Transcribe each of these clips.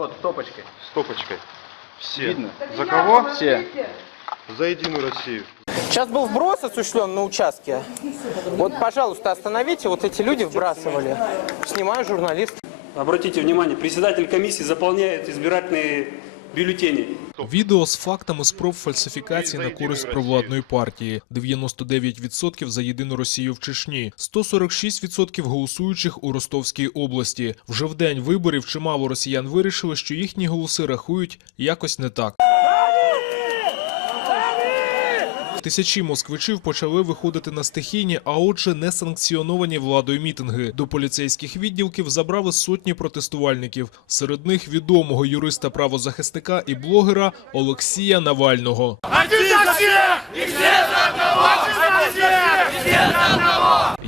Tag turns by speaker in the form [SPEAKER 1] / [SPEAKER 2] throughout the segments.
[SPEAKER 1] Вот, стопочкой.
[SPEAKER 2] Стопочкой. Все.
[SPEAKER 1] Видно?
[SPEAKER 2] За кого?
[SPEAKER 1] Все.
[SPEAKER 2] За Единую Россию.
[SPEAKER 3] Сейчас был вброс осуществлен на участке. Вот, пожалуйста, остановите. Вот эти люди вбрасывали. Снимаю журналист.
[SPEAKER 4] Обратите внимание, председатель комиссии заполняет избирательные бюллетени.
[SPEAKER 5] Відео з фактами спроб фальсифікації на користь провладної партії. 99% за єдину Росію в Чечні, 146% голосуючих у Ростовській області. Вже в день виборів чимало росіян вирішили, що їхні голоси рахують якось не так. Тисячі москвичів почали виходити на стихійні, а отже, не санкціоновані владою мітинги. До поліцейських відділків забрали сотні протестувальників. Серед них відомого юриста правозахисника і блогера Олексія Навального.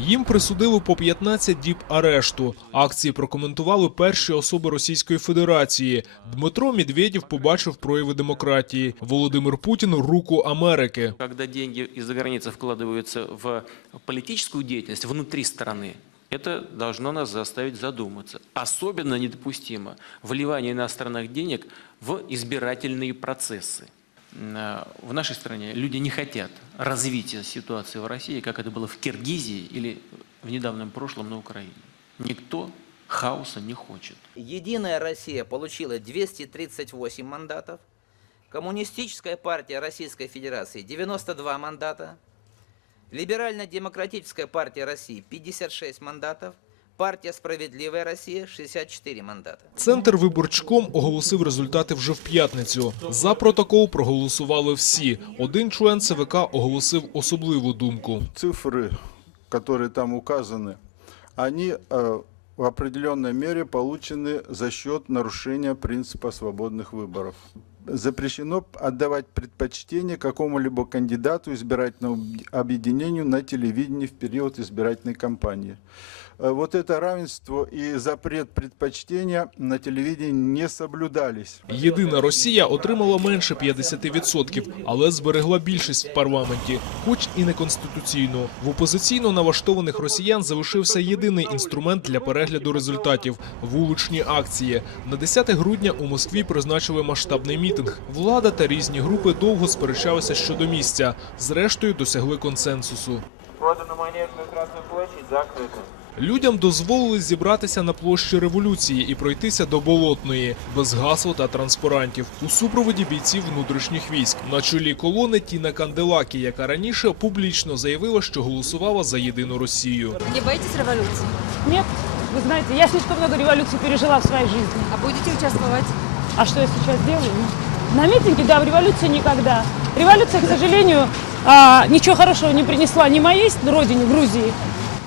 [SPEAKER 5] Їм присудили по 15 діб арешту. Акції прокоментували перші особи Російської Федерації. Дмитро Медведєв побачив прояви демократії. Володимир Путін руку Америки.
[SPEAKER 6] Когда деньги из-за границы вкладываются в политическую деятельность внутри страны, это должно нас заставить задуматься. Особенно недопустимо вливание иностранных денег в избирательные процессы. А, В нашей стране люди не хотят развития ситуации в России, как это было в Киргизии или в недавнем прошлом на Украине. Никто хаоса не хочет.
[SPEAKER 7] Единая Россия получила 238 мандатов, Коммунистическая партия Российской Федерации 92 мандата, Либерально-демократическая партия России 56 мандатов, партия Справедливая Россия 64 мандата.
[SPEAKER 5] Центр виборчком оголосив результати вже в п'ятницю. За протокол проголосували всі. Один член ЦВК оголосив особливу думку.
[SPEAKER 8] цифры, которые там указаны, они э, в определенной мере получены за счет нарушения принципа свободных выборов. Запрещено отдавать предпочтение какому-либо кандидату избирательному объединению на телевидении в период избирательной кампании. Э, Вот это равенство и запрет предпочтения на телевидении не соблюдались.
[SPEAKER 5] Єдина Росія отримала менше 50%, але зберегла більшість в парламенті, хоч і не конституційно. В опозиційно налаштованих росіян залишився єдиний інструмент для перегляду результатів вуличні акції. На 10 грудня у Москві призначили масштабний мітинг. Влада та різні групи довго сперечалися щодо місця. Зрештою досягли консенсусу.
[SPEAKER 3] Продано Манежную Красную площадь закрыто.
[SPEAKER 5] Людям дозволили зібратися на площі революції і пройтися до болотної без гасел та транспарантів у супроводі бійців внутрішніх військ. На чолі колони Тіна Канделакі, яка раніше публічно заявила, що голосувала за єдину Росію.
[SPEAKER 9] Не боитесь революции?
[SPEAKER 10] Нет, вы знаете, я слишком много революций пережила в своей жизни.
[SPEAKER 9] А будете участвовать?
[SPEAKER 10] А что я сейчас делаю? На митинге, да, в революции никогда. Революция, к сожалению, ничего хорошего не принесла ни моей родине, Грузии,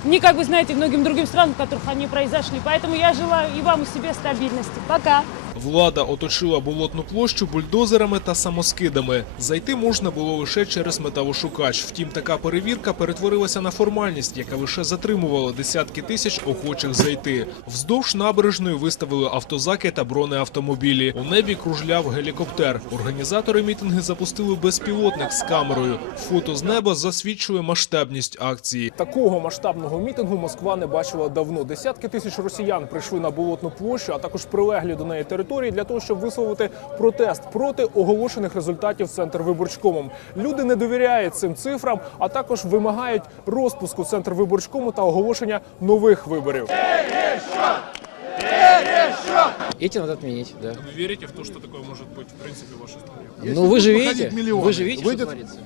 [SPEAKER 10] ни, как вы знаете, многим другим странам, в которых они произошли. Поэтому я желаю и вам, и себе стабильности. Пока.
[SPEAKER 5] Влада оточила болотну площу бульдозерами та самоскидами. Зайти можна було лише через металошукач. Втім, така перевірка перетворилася на формальність, яка лише затримувала десятки тисяч охочих зайти. Вздовж набережної виставили автозаки та бронеавтомобілі. У небі кружляв гелікоптер. Організатори мітинги запустили безпілотник з камерою. Фото з неба засвідчує масштабність акції.
[SPEAKER 11] Такого масштабного мітингу Москва не бачила давно. Десятки тисяч росіян прийшли на болотну площу, а також прилеглі до неї території для того, щоб висловити протест проти оголошених результатів центр виборчкомом. Люди не довіряють цим цифрам, а також вимагають розпуску центр виборчкому та оголошення нових виборів.
[SPEAKER 3] Эти надо отменить, да.
[SPEAKER 5] Ви вірите в те, що таке може бути в принципі в вашій страні?
[SPEAKER 11] Ну вы же видите, вы же видите,
[SPEAKER 2] Выйдет-
[SPEAKER 11] что творится.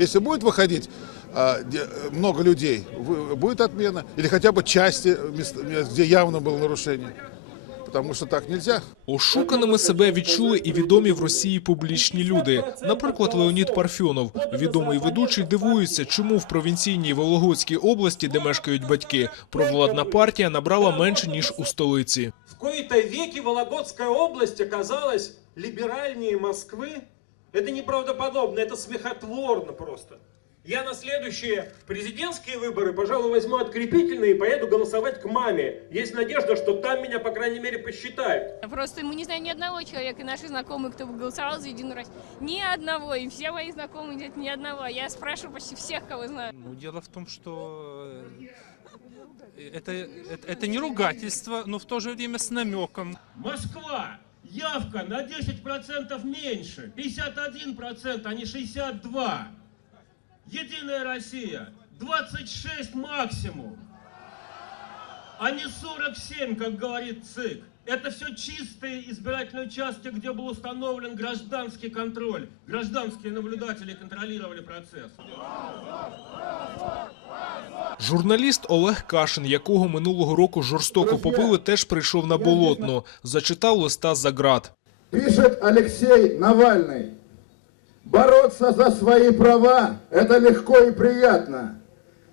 [SPEAKER 2] Если будет выходить а, где, э, много людей, вы- будет отмена? Или хотя бы части, мест, где явно было нарушение? Потому что так нельзя.
[SPEAKER 5] Ошуканими себе відчули і відомі в Росії публічні люди. Наприклад, Леонід Парфьонов, відомий ведучий, дивується, чому в провінційній Вологодській області, де мешкають батьки, провладна партія набрала менше ніж у столиці.
[SPEAKER 4] В кои-то веки Вологодская область оказалась либеральнее Москвы. Это неправдоподобно, это смехотворно просто. Я на следующие президентские выборы, пожалуй, возьму открепительные и поеду голосовать к маме. Есть надежда, что там меня, по крайней мере, посчитают.
[SPEAKER 9] Просто мы не знаем ни одного человека, наших знакомых, кто бы голосовал за Единую Россию. Ни одного. И все мои знакомые нет ни одного. Я спрашиваю почти всех, кого знаю.
[SPEAKER 4] Ну, дело в том, что это, это, это не ругательство, но в то же время с намеком. Москва, я ставка на 10% меньше. 51%, а не 62%. Единая Россия 26 максимум, а не 47, как говорит ЦИК. Это все чистые избирательные участки, где был установлен гражданский контроль. Гражданские наблюдатели контролировали процесс.
[SPEAKER 5] Журналіст Олег Кашин, якого минулого року жорстоко побили, теж прийшов на болотну. Зачитав листа за ґрат.
[SPEAKER 1] Пишет Алексей Навальный. Бороться за свои права – это легко и приятно.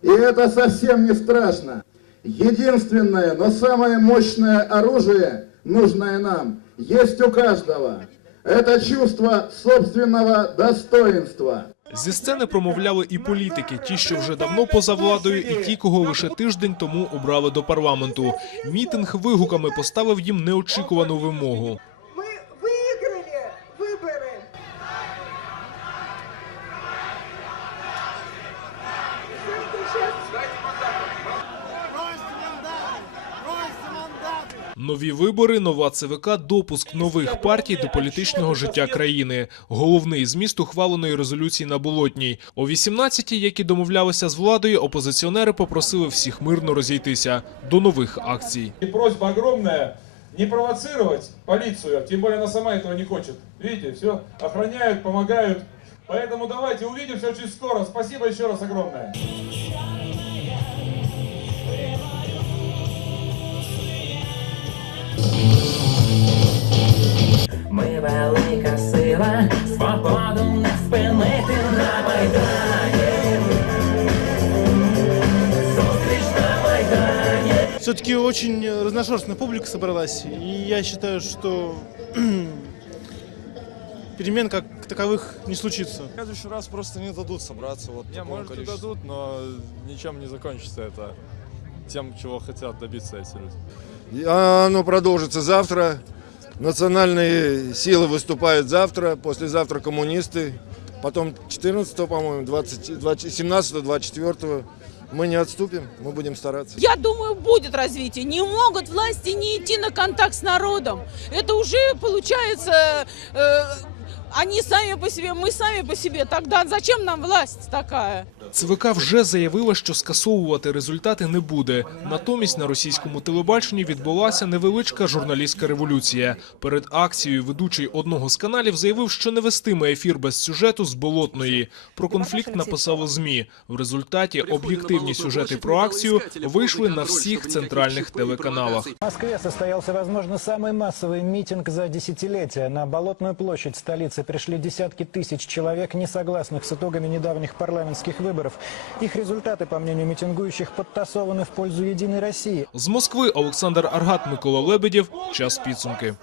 [SPEAKER 1] И это совсем не страшно. Единственное, но самое мощное оружие, нужное нам, есть у каждого. Это чувство собственного достоинства.
[SPEAKER 5] Зі сцени промовляли і політики, ті, що вже давно поза владою, і ті, кого лише тиждень тому обрали до парламенту. Мітинг вигуками поставив їм неочікувану вимогу. Нові вибори, нова ЦВК, допуск нових партій до політичного життя країни. Головний зміст ухваленої резолюції на Болотній. О 18-й, які домовлялися з владою, опозиціонери попросили всіх мирно розійтися до нових акцій.
[SPEAKER 12] И просьба огромная не провоцировать полицию, тем более она сама этого не хочет. Видите, все охраняют, помогают. Поэтому давайте увидимся очень скоро. Спасибо еще раз огромное.
[SPEAKER 13] сила, свободу не спинити на майдані. Зустріч на майдані.
[SPEAKER 14] Все-таки очень разношерстная публика собралась, и я считаю, что перемен как таковых не случится.
[SPEAKER 15] В следующий раз просто не дадут собраться вот
[SPEAKER 12] Не, может и дадут, но ничем не закончится это тем, чего хотят добиться эти люди.
[SPEAKER 15] Оно продолжится завтра. Национальные силы выступают завтра, послезавтра коммунисты. Потом 14, по-моему, 20, 20, 17, 24 мы не отступим, мы будем стараться.
[SPEAKER 10] Я думаю, будет развитие. Не могут власти не идти на контакт с народом. Это уже получается, э, они сами по себе, мы сами по себе. Тогда зачем нам власть такая?
[SPEAKER 5] ЦВК вже заявила, що скасовувати результати не буде. Натомість на російському телебаченні відбулася невеличка журналістська революція. Перед акцією ведучий одного з каналів заявив, що не вестиме ефір без сюжету з болотної. Про конфлікт написало змі. В результаті об'єктивні сюжети про акцію вийшли на всіх центральних телеканалах.
[SPEAKER 13] В Москве состоялся, возможно, самый массовый митинг за десятилетия. На Болотную площадь столицы пришли десятки тысяч человек, не согласных с итогами недавних парламентских выборов. Их результаты, по мнению митингующих, подтасованы в пользу «Единой России».
[SPEAKER 5] З Москви Олександр Аргат, Микола Лебедєв. Час підсумки.